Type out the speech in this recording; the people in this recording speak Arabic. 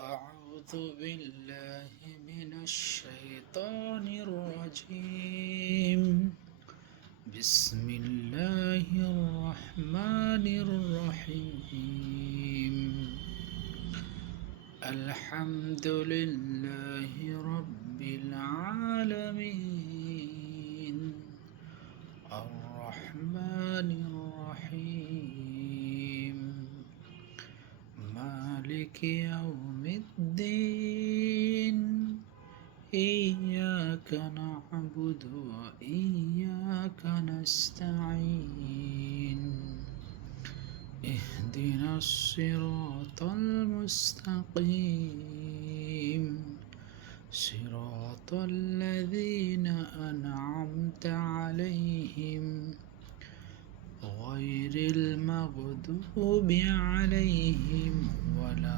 أعوذ بالله من الشيطان الرجيم. بسم الله الرحمن الرحيم. الحمد لله رب العالمين. الرحمن الرحيم. مالك يوم الدين. إياك نعبد وإياك نستعين. اهدنا الصراط المستقيم. صراط الذين أنعمت عليهم غير المغضوب عليهم ولا